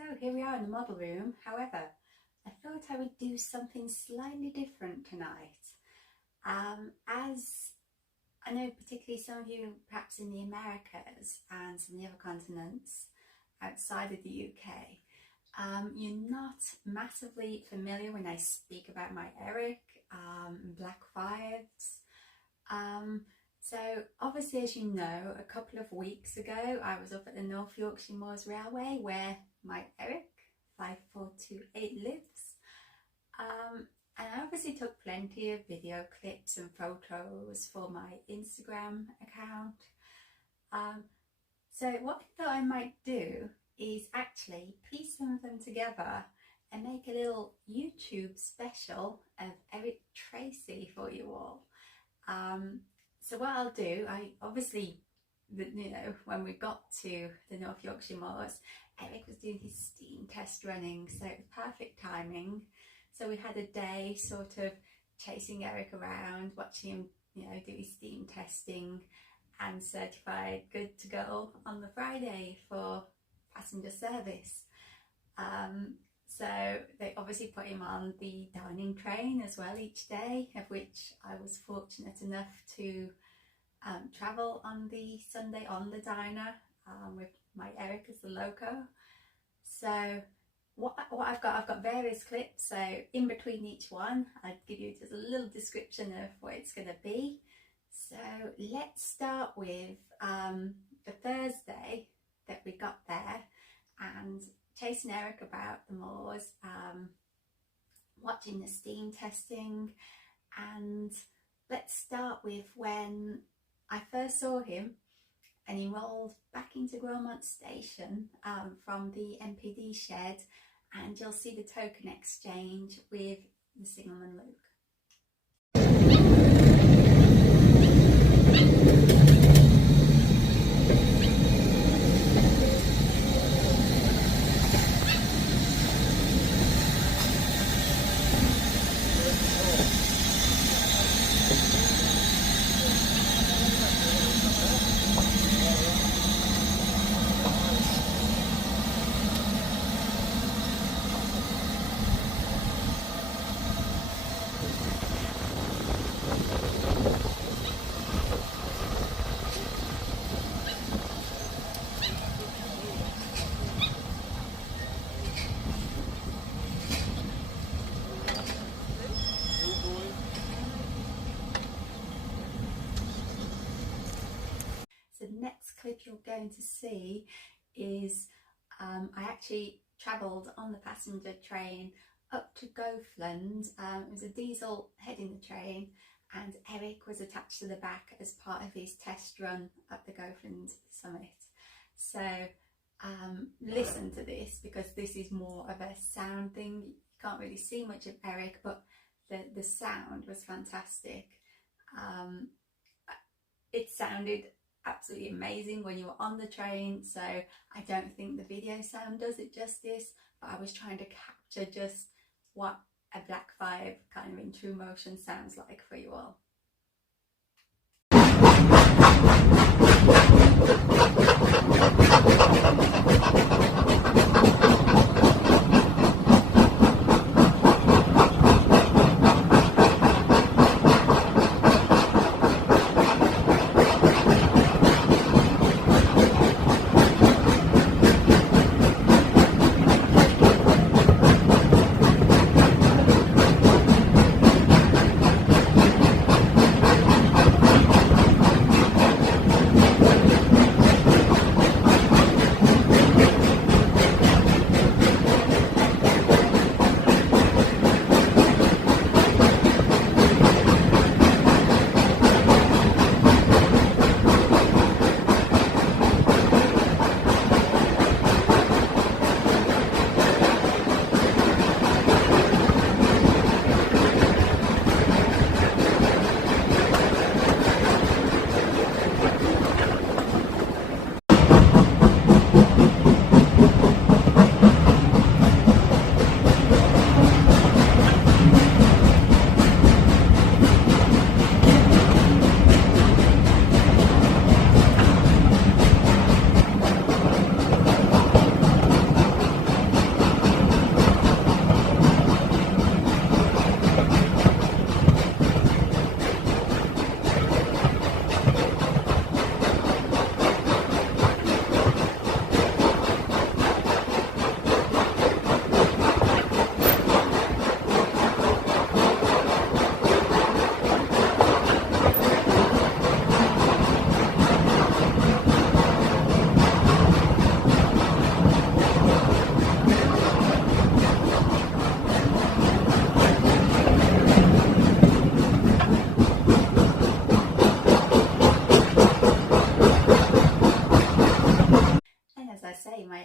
So here we are in the model room. However, I thought I would do something slightly different tonight. As I know, particularly some of you perhaps in the Americas and some of the other continents outside of the UK, you're not massively familiar when I speak about my Eric Black Fives. So obviously, as you know, a couple of weeks ago I was up at the North Yorkshire Moors Railway where my Eric 5428 lives, and I obviously took plenty of video clips and photos for my Instagram account. So what I thought I might do is actually piece some of them together and make a little YouTube special of Eric Treacy for you all. So what I'll do, I obviously, you know, when we got to the North Yorkshire Moors, Eric was doing his steam test running, so it was perfect timing. So we had a day sort of chasing Eric around, watching him, you know, do his steam testing, and certified good to go on the Friday for passenger service. So they obviously put him on the dining train as well each day, of which I was fortunate enough to travel on the Sunday on the diner with my Eric as the loco. So what I've got various clips, so in between each one I'd give you just a little description of what it's going to be. So let's start with the Thursday that we got there and chasing Eric about the moors, watching the steam testing. And let's start with when I first saw him and he rolled back into Gromont Station from the MPD shed, and you'll see the token exchange with the signalman Luke. The next clip you're going to see is I actually travelled on the passenger train up to Goathland. It was a diesel heading the train, and Eric was attached to the back as part of his test run at the Goathland summit. So listen to this, because this is more of a sound thing. You can't really see much of Eric, but the sound was fantastic. It sounded absolutely amazing when you were on the train, so I don't think the video sound does it justice, but I was trying to capture just what a Black Five kind of in true motion sounds like for you all.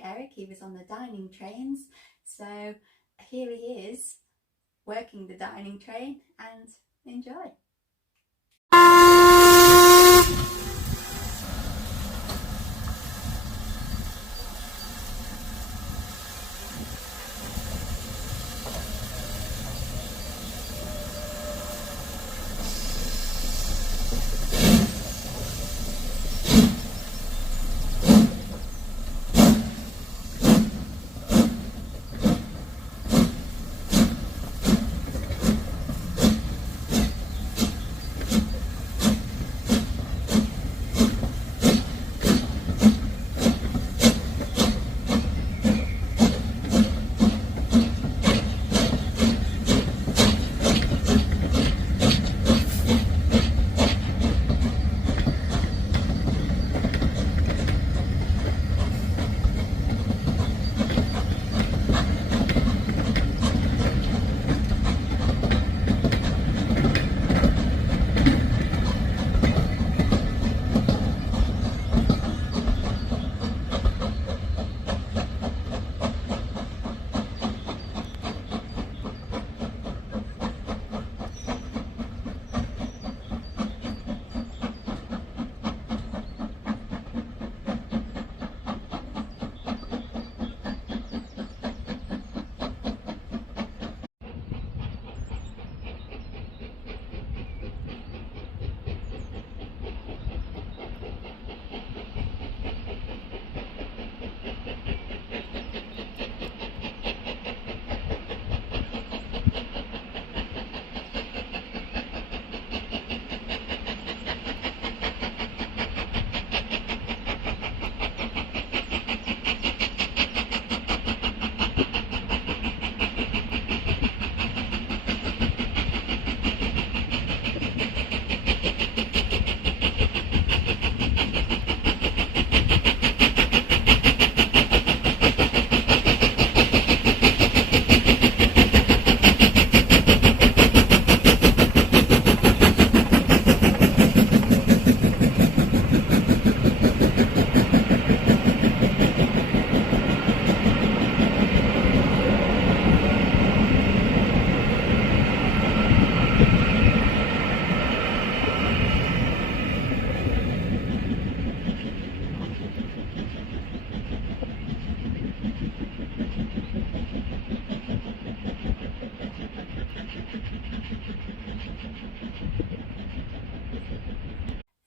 Eric, he was on the dining trains, so here he is working the dining train, and enjoy.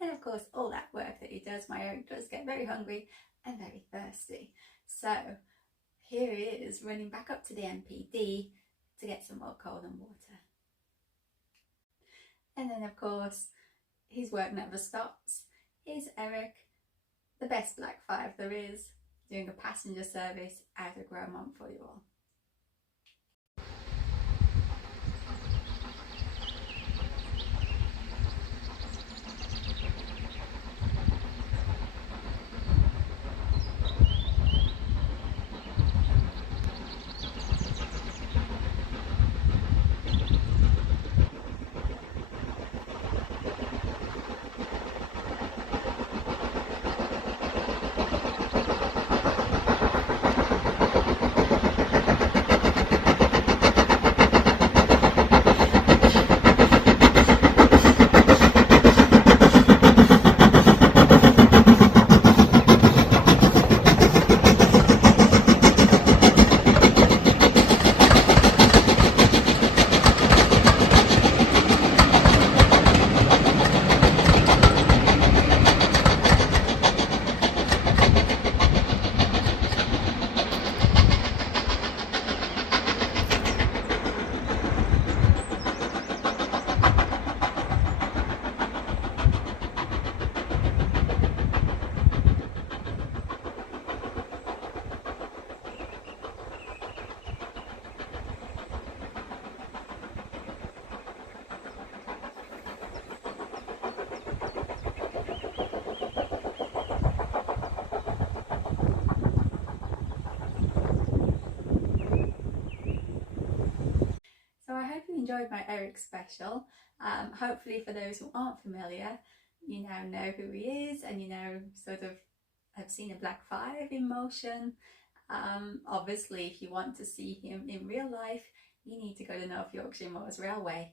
And of course, all that work that he does, my Eric does get very hungry and very thirsty. So here he is running back up to the MPD to get some more coal and water. And then of course, his work never stops. Here's Eric, the best Black 5 there is, doing a passenger service out of Gromont for you all. Enjoyed my Eric special. Hopefully for those who aren't familiar, you now know who he is, and you know sort of have seen a Black 5 in motion. Obviously, if you want to see him in real life, you need to go to North Yorkshire Moors Railway.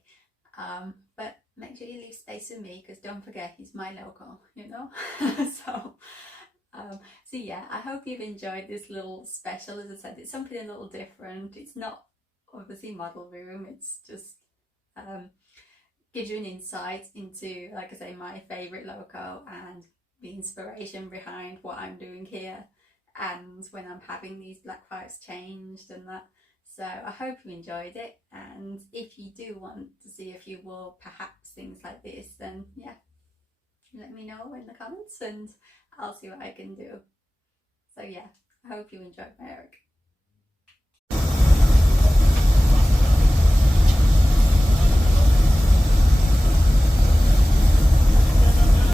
But make sure you leave space for me, because don't forget, he's my local, you know. so so yeah, I hope you've enjoyed this little special. As I said, it's something a little different. It's not obviously model room, it's just gives you an insight into, like I say, my favourite loco and the inspiration behind what I'm doing here, and when I'm having these black fires changed and that. So I hope you enjoyed it, and if you do want to see a few more perhaps things like this, then yeah, let me know in the comments and I'll see what I can do. So yeah, I hope you enjoyed my Eric.